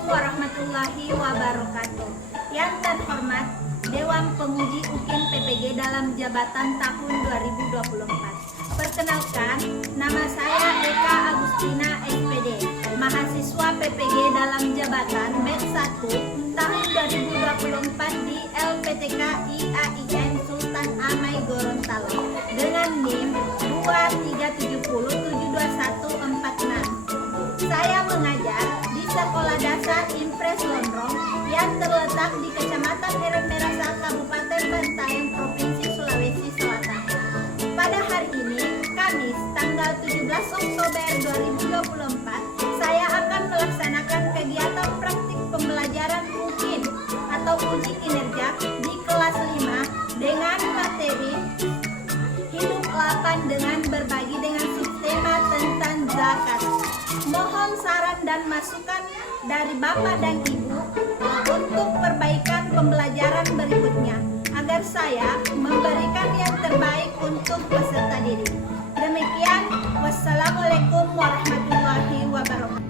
Assalamualaikum warahmatullahi wabarakatuh. Yang terhormat Dewan Penguji UKIN PPG dalam jabatan tahun 2024. Perkenalkan, nama saya Eka Agustina SPD, mahasiswa PPG dalam jabatan batch 1 tahun 2024 di LPTK IAIN Sultan Amai Gorontalo dengan NIM 237072146. Saya mengajar di Sekolah Dasar Impres Lonrong yang terletak di Kecamatan Heremberasa, Kabupaten Bantaeng, Provinsi Sulawesi Selatan. Pada hari ini, Kamis, tanggal 17 Oktober 2024, saya akan melaksanakan kegiatan praktik pembelajaran UKIN atau uji kinerja di kelas 5 dengan materi Hidup Lapan dengan Berbagi dengan subtema tentang zakat. Mohon saran dan masukan dari Bapak dan Ibu untuk perbaikan pembelajaran berikutnya agar saya memberikan yang terbaik untuk peserta didik. Demikian, wassalamualaikum warahmatullahi wabarakatuh.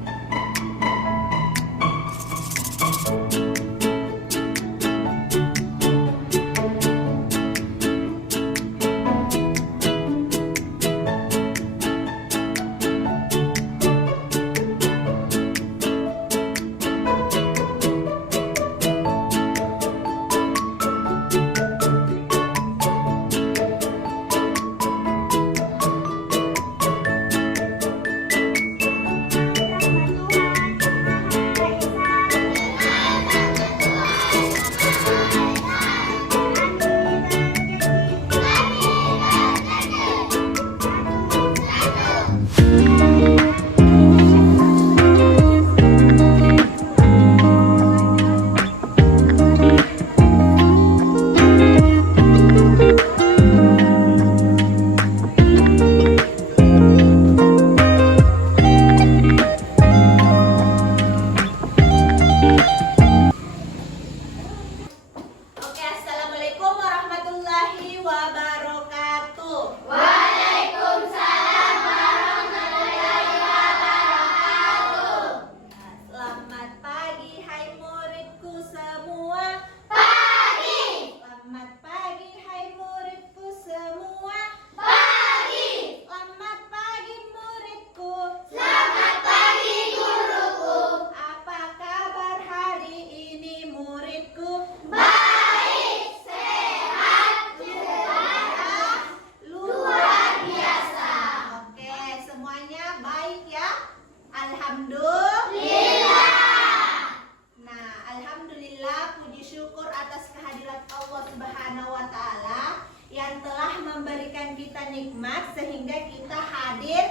Yang telah memberikan kita nikmat sehingga kita hadir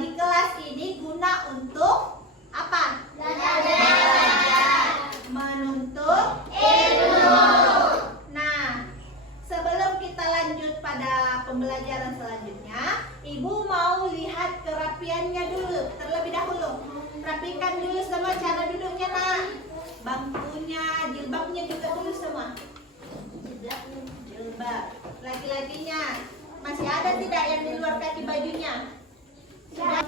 di kelas ini guna untuk apa? Belajar, menuntut ilmu. Nah, sebelum kita lanjut pada pembelajaran selanjutnya, Ibu mau lihat kerapiannya dulu terlebih dahulu. Rapikan dulu semua cara duduknya, nak. Bangkunya, jilbabnya juga dulu semua. Jilbab. Laki-lakinya masih ada tidak yang di luar kaki bajunya? Sudah?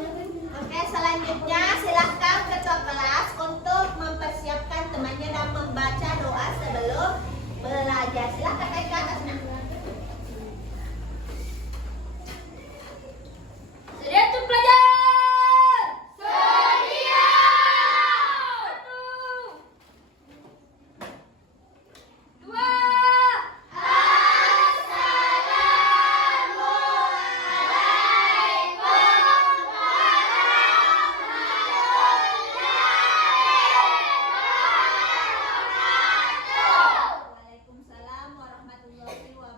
Oke, selanjutnya silahkan ketua kelas untuk mempersiapkan temannya dan membaca doa sebelum belajar. Silahkan naik ke atas, nak. Sudah tuh pelajar. Waalaikumsalam warahmatullahi wabarakatuh.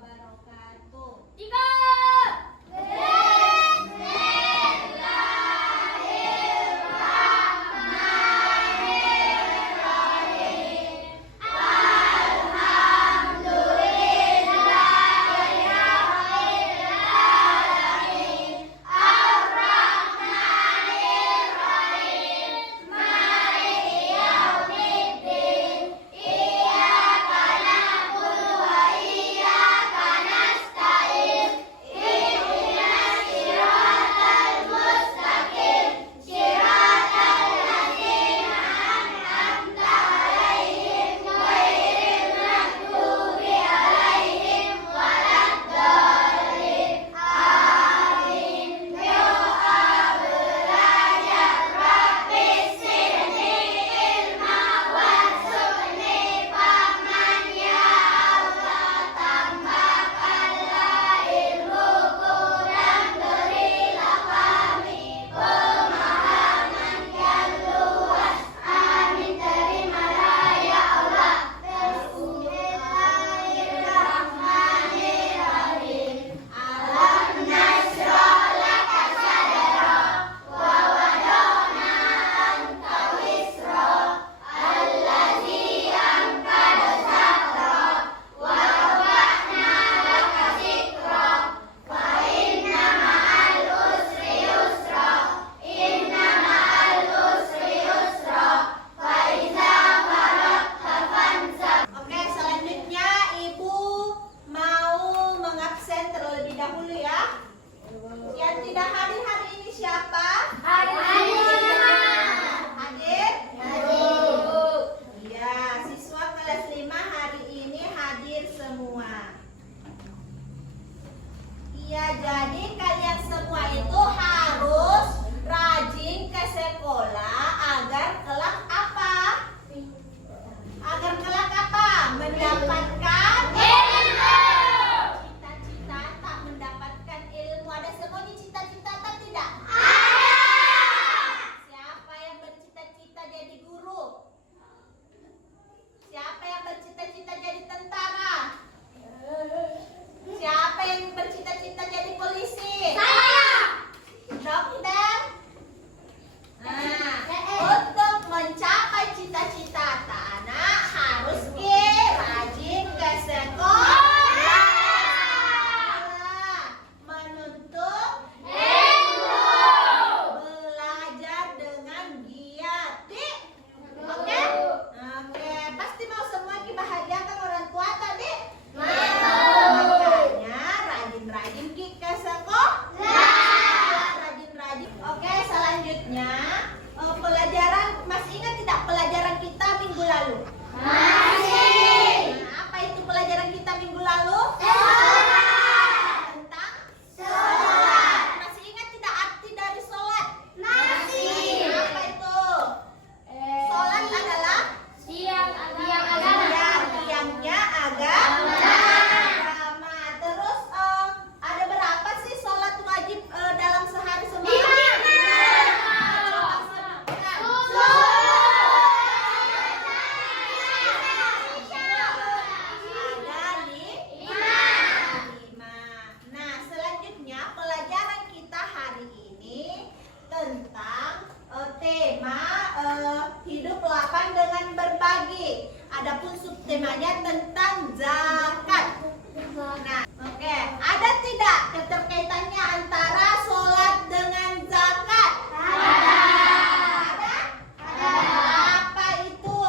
temanya tentang zakat. Nah, oke, ada tidak keterkaitannya antara sholat dengan zakat? Ada. Apa itu?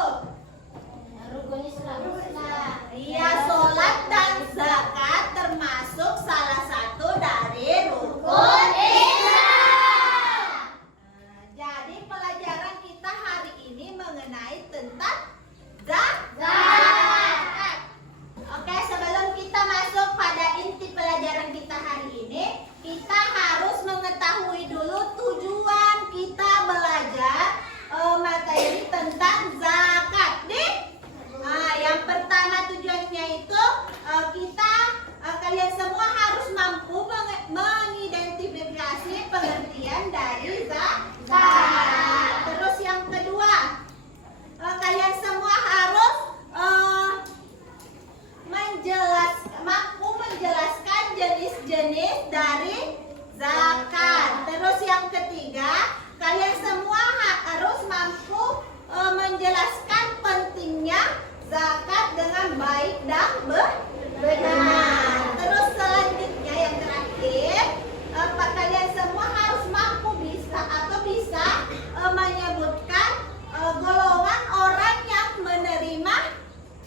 Rukun Islam. Iya, sholat dan zakat termasuk salah satu dari rukun Islam. Jadi pelajaran kita hari ini mengenai tentang zakat. Oke, sebelum kita masuk pada inti pelajaran kita hari ini, kita harus mengetahui dulu tujuan kita belajar materi tentang zakat. Yang pertama tujuannya itu kalian semua harus mampu mengidentifikasi pengertian dari zakat. Terus yang kedua, kalian semua harus mampu menjelaskan jenis-jenis dari zakat. Terus yang ketiga, kalian semua harus mampu menjelaskan pentingnya zakat dengan baik dan benar. Terus selanjutnya yang terakhir, kalian semua harus mampu bisa menyebutkan golongan orang yang menerima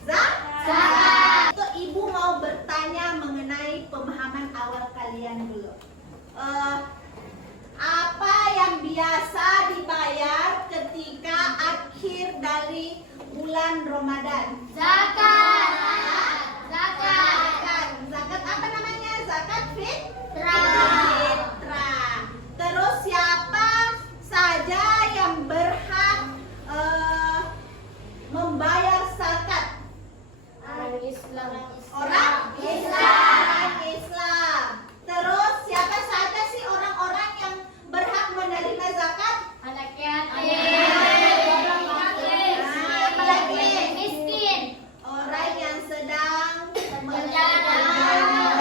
zakat. Itu ibu mau bertanya mengenai pemahaman awal kalian dulu. Apa yang biasa dibayar ketika akhir dari bulan Ramadan? Zakat. Zakat apa namanya? Zakat Fitrah. Terus siapa saja yang berhak membayar zakat? Orang Islam. Orang Islam. Terus siapa saja sih orang-orang yang berhak menerima zakat? Anak yatim. Apalagi? Miskin. Orang yang sedang Menjana.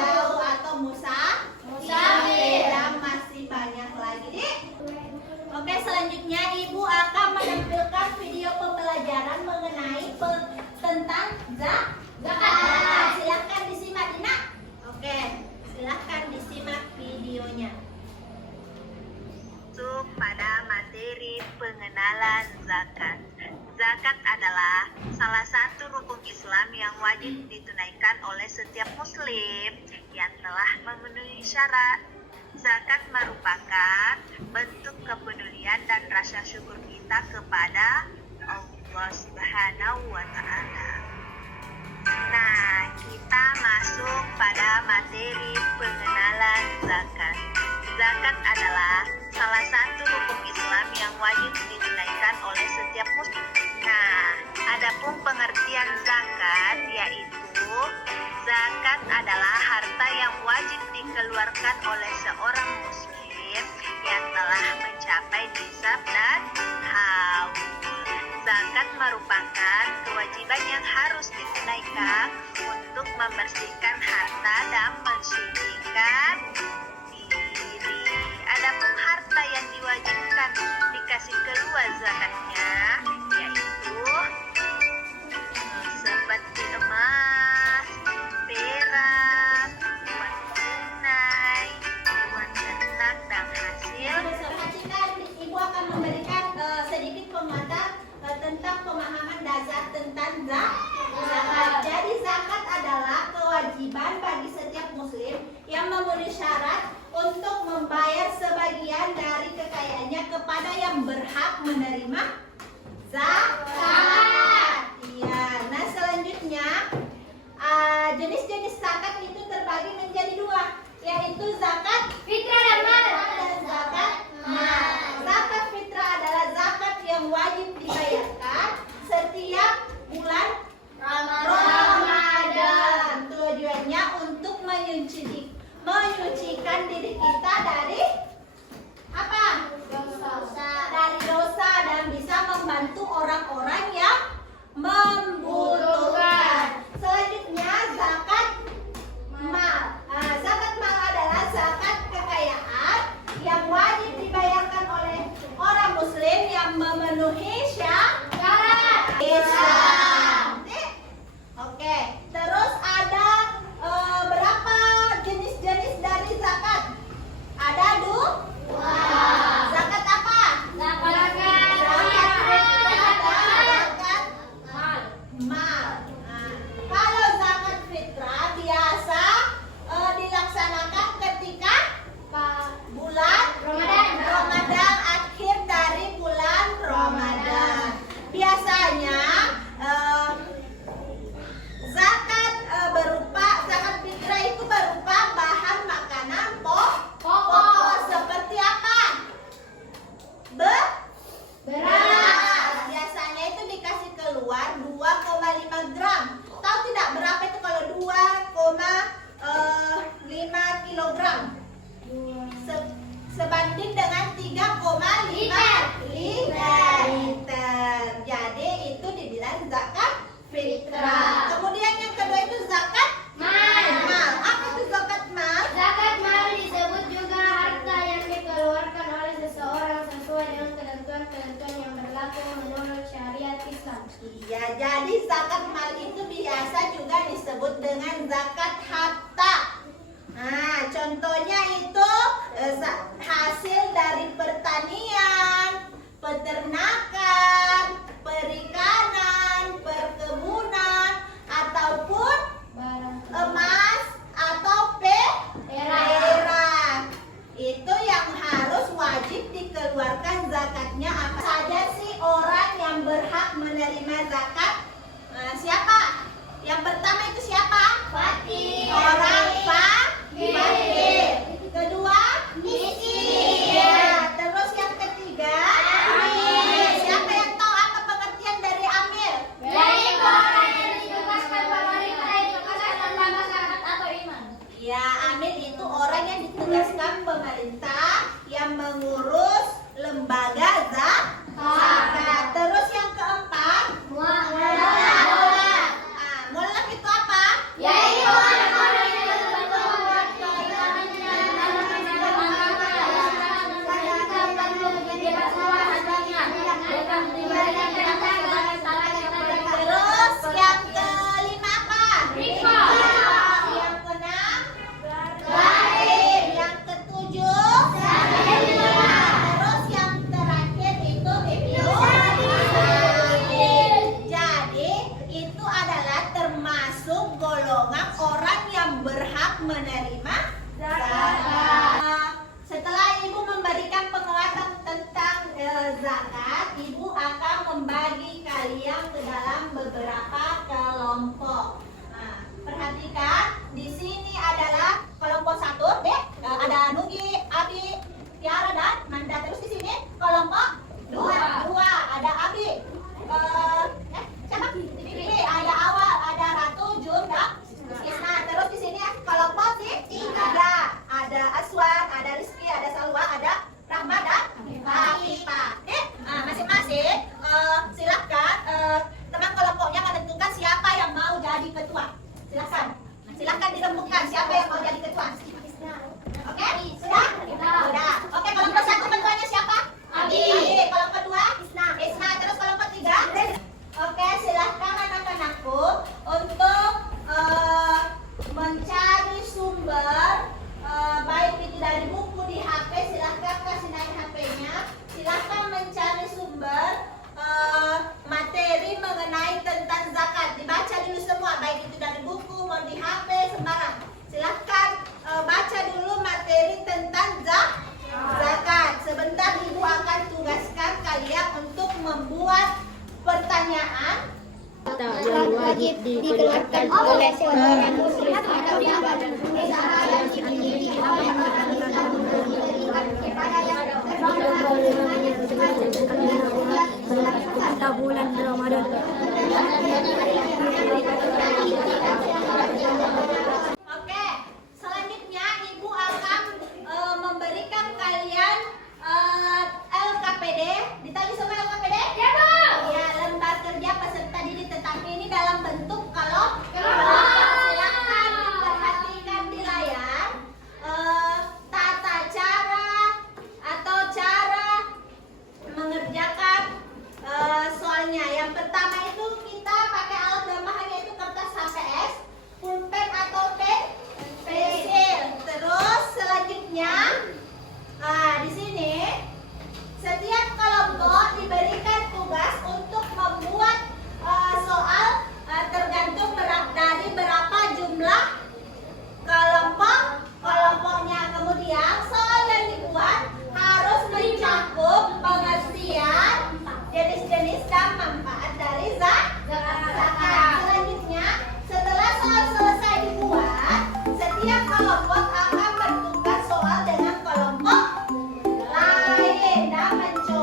jauh atau musafir. Dan masih banyak lagi, Dik. Oke, selanjutnya Ibu akan menampilkan video pembelajaran mengenai tentang zakat. Silahkan disimak, Dina. Oke, silahkan disimak videonya. Masuk pada materi pengenalan zakat. Zakat adalah salah satu rukun Islam yang wajib ditunaikan oleh setiap muslim yang telah memenuhi syarat. Zakat merupakan bentuk kepedulian dan rasa syukur kita kepada Allah Subhanahu wa Ta'ala. Nah, kita masuk pada materi pengenalan zakat. Zakat adalah salah satu rukun Islam yang wajib ditunaikan oleh setiap muslim. Nah, adapun pengertian zakat yaitu zakat adalah harta yang wajib dikeluarkan oleh seorang muslim yang telah mencapai nisab dan haul. Zakat merupakan kewajiban yang harus ditunaikan untuk membersihkan harta dan mensucikan diri. Adapun harta yang diwajibkan dikasih keluar zakatnya yaitu seperti emas, perak, uang tunai, uang ternak dan hasil. Perhatikan, Ibu akan memberikan sedikit pengantar tentang pemahaman dasar tentang zakat. Jadi zakat adalah kewajiban bagi setiap muslim yang memenuhi syarat untuk membayar sebagian dari kekayaannya kepada yang berhak menerima zakat. Iya. Nah, selanjutnya jenis-jenis zakat itu terbagi menjadi dua, yaitu zakat Fitrah dan mal. dan zakat mal. Zakat fitrah adalah zakat yang wajib dibayarkan setiap bulan Ramadan. Tujuannya untuk menyucikan diri kita dari apa? Dari dosa dan bisa membantu orang-orang yang membutuhkan. Selanjutnya zakat mal. Zakat mal adalah zakat Jadi zakat mal itu biasa juga disebut dengan zakat harta. Nah, contohnya itu hasil dari pertanian, peternakan, perikanan, perkebunan, ataupun emas atau perak. Itu yang harus wajib dikeluarkan zakatnya. Apa saja sih orang yang berhak menerima zakat? Siapa? Yang pertama itu siapa? Fakir. Orang fakir. Kedua, Miskin. ya. Terus yang ketiga, amil. Siapa yang tahu apa pengertian dari amil? Yaitu orang yang ditugaskan pemerintah itu tanpa syarat atau iman. Ya, amil itu orang yang ditugaskan pemerintah yang mengurus lembaga zakat. Terus yang keempat, mulak. Mulak itu apa? Yaitu orang-orang yang berbuat Terus yang kelima apa? Riko. Yang keenam, gaib. Yang ketujuh, terus yang terakhir itu Jadi itu adalah termasuk golongan orang yang berhak menerima zakat. Setelah ibu memberikan penguatan tentang zakat, ibu akan membagi kalian ke dalam beberapa kelompok. Nah, perhatikan di sini adalah kelompok 1, ada Nugi, Abi, Tiara dan Nanda. Terus di sini kelompok 2, ada Abi. Siapa? Bibi, ada Awal, ada Ratu, Jun, dan Isna. Terus di sini kelompok 3, ada Aswan, ada Rizky, ada Salwa, ada Rahma dan Afifah. Masing-masing silahkan teman kelompoknya menentukan siapa yang mau jadi ketua. Silahkan dirembukkan siapa yang mau jadi ketua. Oke? Sudah? Sudah. Oke, kelompok 1 ketuanya siapa? Abi. Kelompok 2? Isna. Terus kelompok 3? Oke, silahkan anak-anakku untuk mencari sumber baik itu dari buku di HP. Silahkan kasih naik HP-nya. Silahkan mencari sumber materi mengenai tentang zakat. Dibaca dulu semua, baik itu dari buku mau di HP sembarang. Silahkan baca dulu materi tentang zakat. Sebentar ibu akan tugaskan kalian untuk membuat pertanyaan yang wajib dikeluarkan oleh seorang muslim. Pada bulan Ramadan. Oke, selanjutnya ibu akan memberikan kalian LKPD. Ditagi semua LKPD? Ya, Bu. Ya, lembar kerja peserta didik, tetapi ini dalam bentuk kelompok. Silakan perhatikan di layar tata cara atau cara mengerjakan soalnya. Yang pertama itu kita pakai alat tambahan yaitu kertas HPS, pulpen atau pensil. Terus selanjutnya, di sini setiap kelompok diberikan tugas untuk membuat soal tergantung dari berapa jumlah kelompoknya. Kemudian soal yang dibuat harus mencakup pengertian jenis-jenis dan manfaat dari zakat. Selanjutnya, setelah soal selesai dibuat, setiap kelompok akan bertukar soal dengan kelompok lain dan mencoba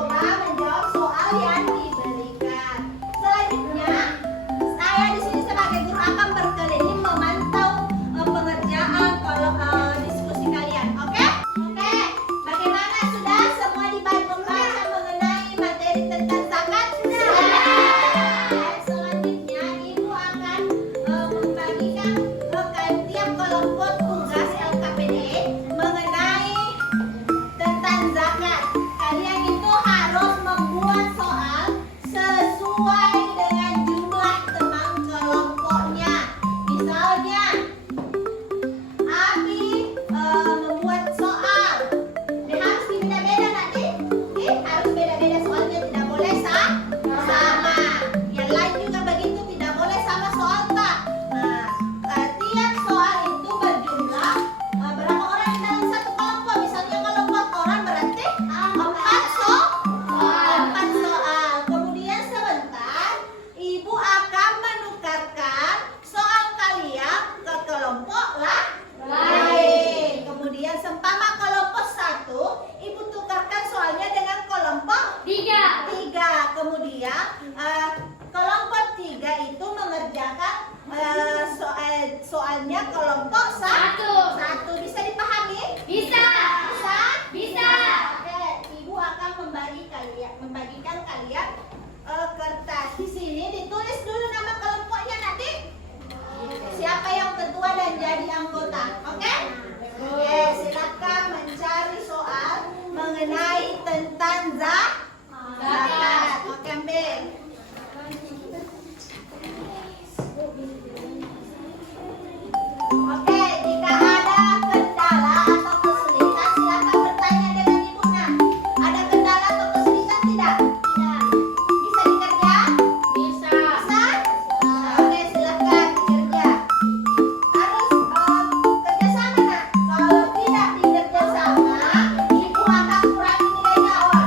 zakat. Oke, Mbak. Oke, jika ada kendala atau kesulitan silakan bertanya dengan ibunya. Ada kendala atau kesulitan tidak? Tidak. Bisa dikerja? Bisa. Bisa? Oke, silakan dikerja. Harus kerjasama nak. Kalau tidak dikerjasama, ibu akan kurangi nilainya. Oh,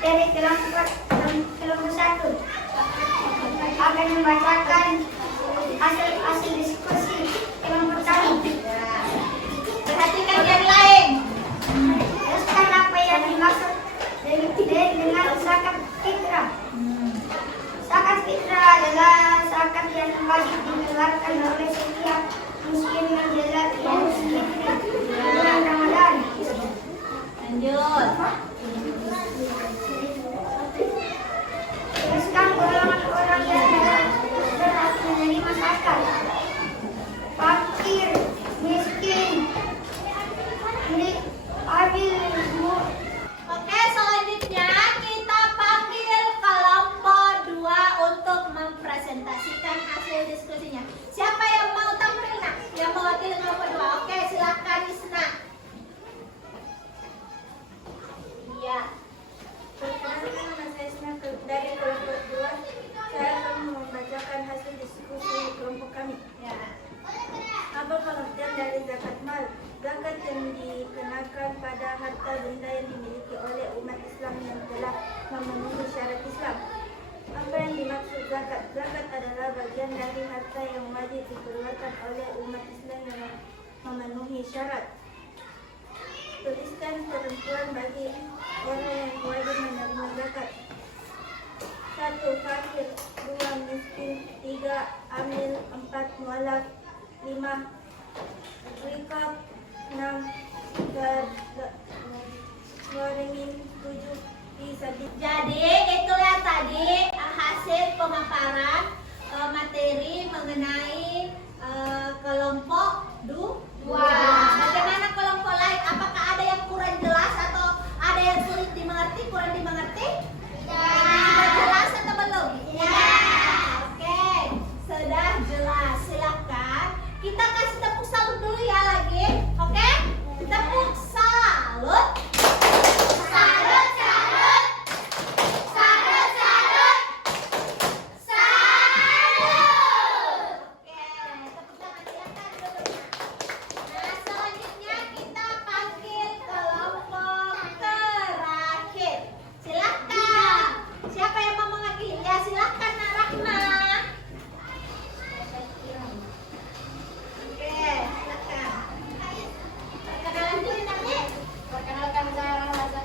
materi kelompok 1 akan membacakan hasil diskusi kelompok kami. Perhatikan yang lain. Teruskan apa yang dimaksud dengan zakat fitrah. Zakat fitrah adalah zakat yang wajib dikeluarkan oleh setiap muslim menjalani bulan Ramadan. Lanjut. Teruskan golongan orang yang berhak menerima zakat. Fakir, miskin, adil, Oke, selanjutnya kita panggil kelompok 2 untuk mempresentasikan hasil diskusinya. Siapa yang mau tampil, nak? Yang mewakili kelompok 2? Oke, silakan Isna. Iya. Perkenalkan, nama saya Isna dari kelompok 2. Saya akan membacakan hasil diskusi kelompok kami. Ya. Apa pengertian dari zakat mal? Zakat yang dikenakan pada harta benda yang dimiliki oleh umat Islam yang telah memenuhi syarat Islam. Apa yang dimaksud zakat? Zakat adalah bagian dari harta yang wajib dikeluarkan oleh umat Islam yang memenuhi syarat. Tuliskan ketentuan bagi orang yang wajib menerima zakat. 1. Fakir, 2. Miskin, 3. Amil, 4. Mualaf, 5. Rikab, 6. Goremin, 7. Fisabilillah. Jadi itulah tadi hasil pemaparan materi mengenai kelompok 2. Bagaimana kelompok lain? Apakah ada yang kurang jelas atau ada yang sulit dimengerti, kurang dimengerti? Sudah jelas atau belum? Oke, sudah jelas. Silakan. Kita kasih tepuk salut dulu ya lagi. Oke? Tepuk salut. Salut, salut. Salut, salut. Salut. Oke, tepuk tangan silakan dulu. Nah, selanjutnya kita panggil kelompok terakhir. Silakan. Siapa yang mau mewakili? Ya, silakan Nak Rahma. Oke, silakan. Perkenalan diri nanti. Perkenalkan, saya Rahmat.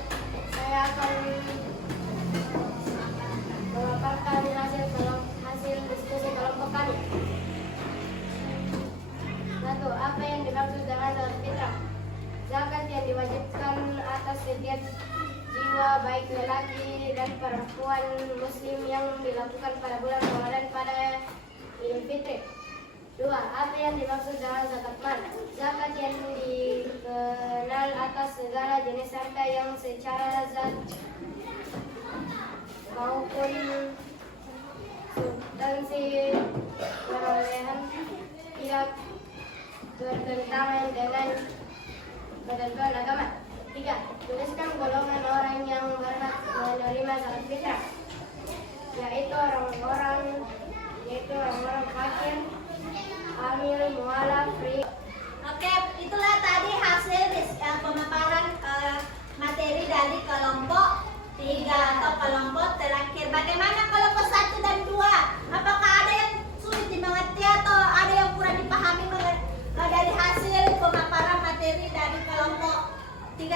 Saya akan memaparkan hasil diskusi kelompok kami. 1. Apa yang dimaksud dengan zakat fitrah? Zakat yang diwajibkan atas setiap jiwa baik lelaki dan perempuan muslim yang dilakukan pada bulan Ramadan pada Idul Fitri. 2. Apa yang dimaksud dengan zakat mal? Zakat yang dikenal atas segala jenis harta yang secara zat maupun substansi perolehan tidak bertentangan dengan ketentuan agama. 3. Tuliskan golongan orang yang berhak menerima zakat fitrah, yaitu orang-orang fakir, amil, mualaf, Oke, itulah tadi hasil pemaparan materi dari kelompok 3 atau kelompok terakhir. Bagaimana kelompok 1 dan 2? Apakah ada yang sulit dimengerti atau ada yang kurang dipahami dari hasil pemaparan materi dari kelompok 3?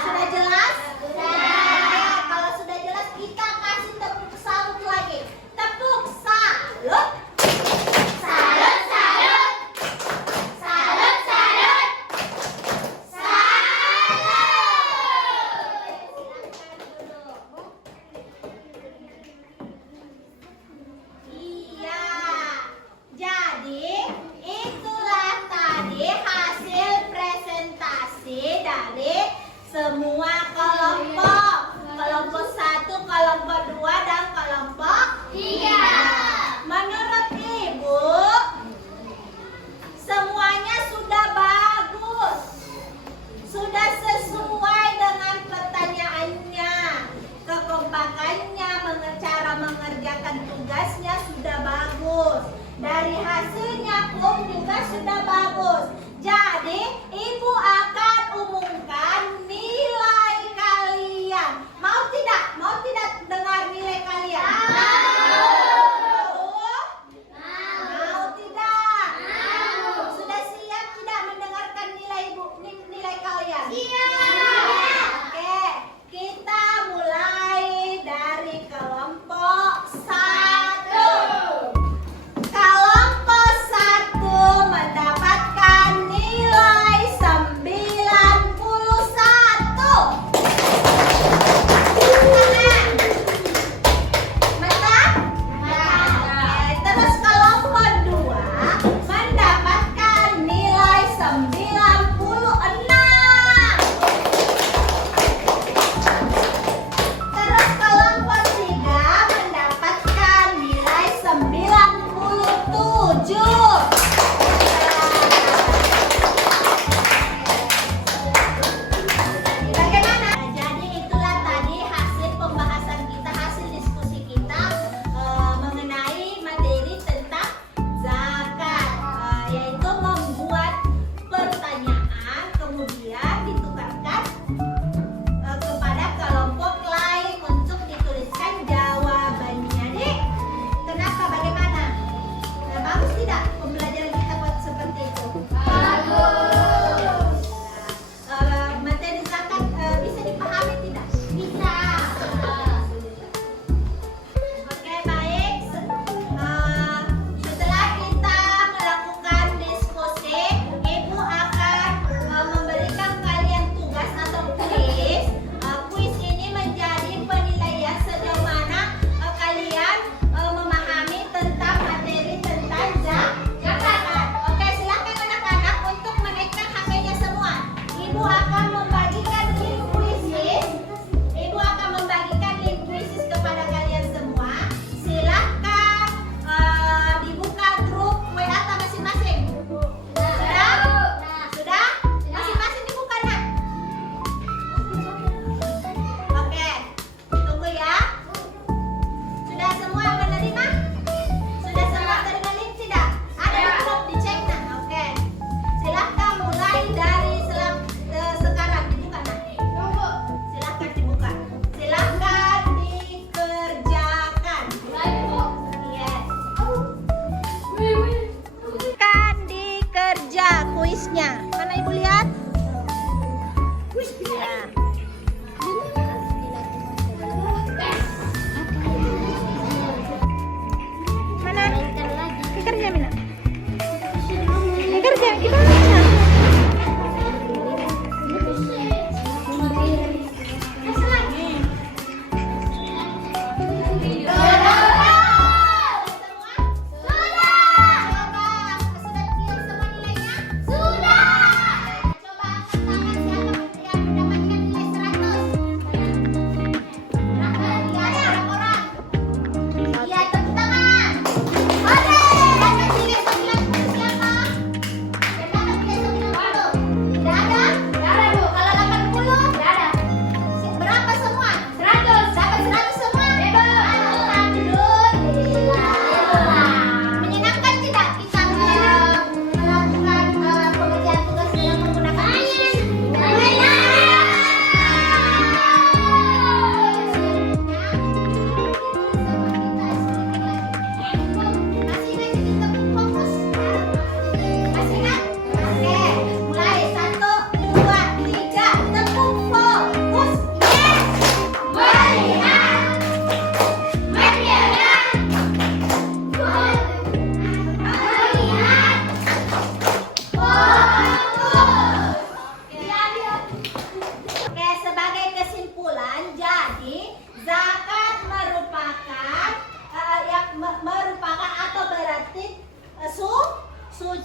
Sudah jelas? Sudah. Kalau sudah jelas kita kasih tepuk salut lagi. Tepuk salut. Salut, salut. Salut, salut. Iya. Jadi itulah tadi hasil presentasi dari semua kelompok. Kelompok 1, kelompok 2, dan kelompok 3. Menurut Ibu, semuanya sudah bagus. Sudah sesuai dengan pertanyaannya. Kekompakannya, cara mengerjakan tugasnya sudah bagus. Dari hasilnya pun juga sudah bagus. Jadi, Ibu akan umumkan nilai kalian. Mau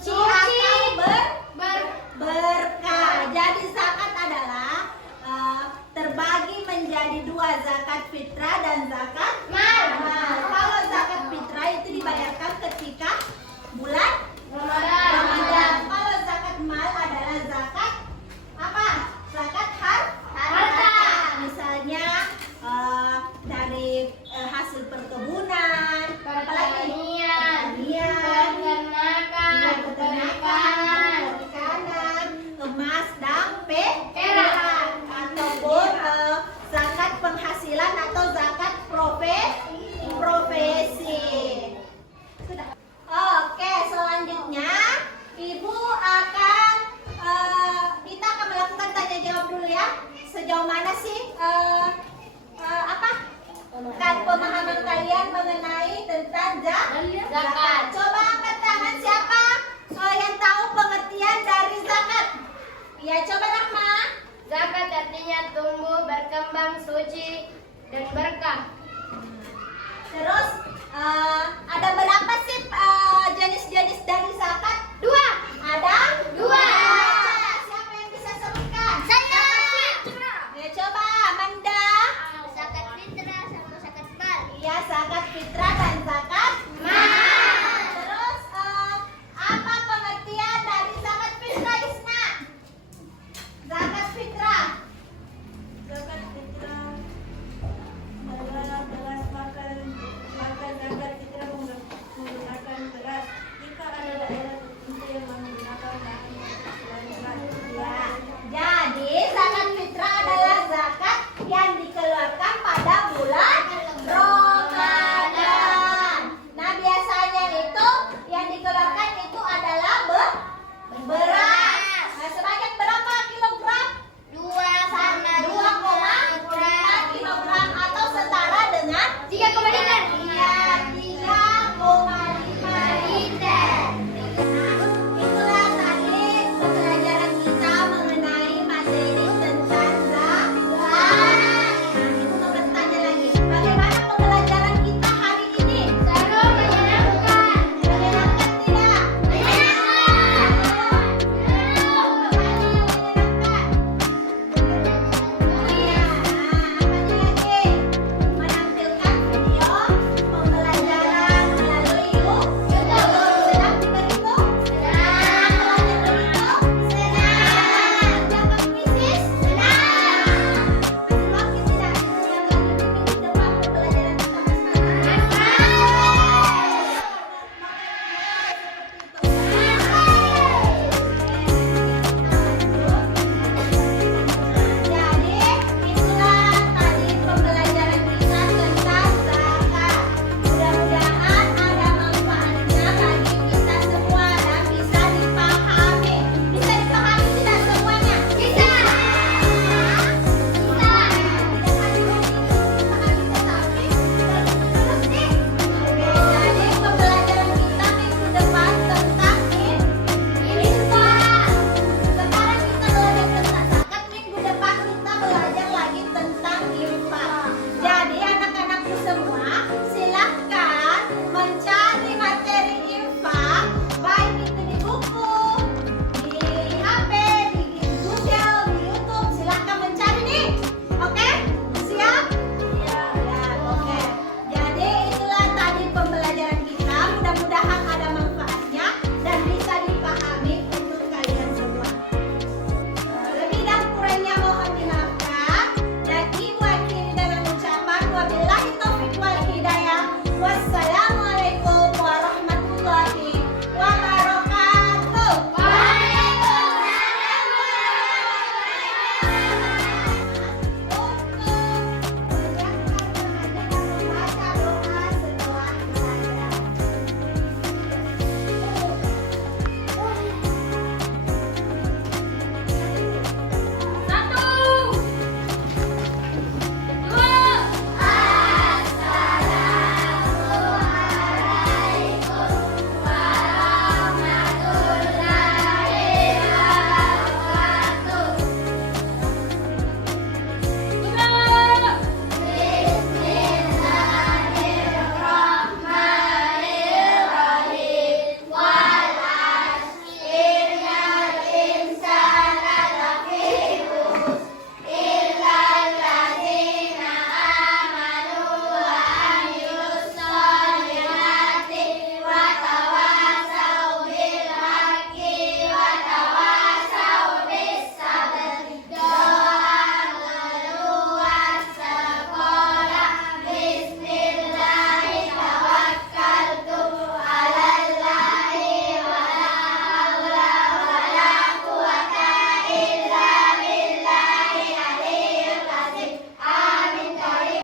suci atau berkah. Jadi zakat adalah terbagi menjadi dua, zakat fitrah dan zakat mal. Kalau zakat fitrah itu dibayarkan ketika bulan Ramadan. Kalau zakat mal adalah zakat apa? Zakat harta. Misalnya dari hasil perkebunan, apalagi perikanan, emas dan perak, ataupun zakat penghasilan atau zakat profesi. Sudah. Oke, selanjutnya Ibu akan kita akan melakukan tanya jawab dulu ya. Sejauh mana sih pemahaman kalian mengenai tentang zakat? Coba angkat tangan siapa yang tahu pengertian dari zakat? Ya, coba Rahma. Zakat artinya tumbuh, berkembang, suci, dan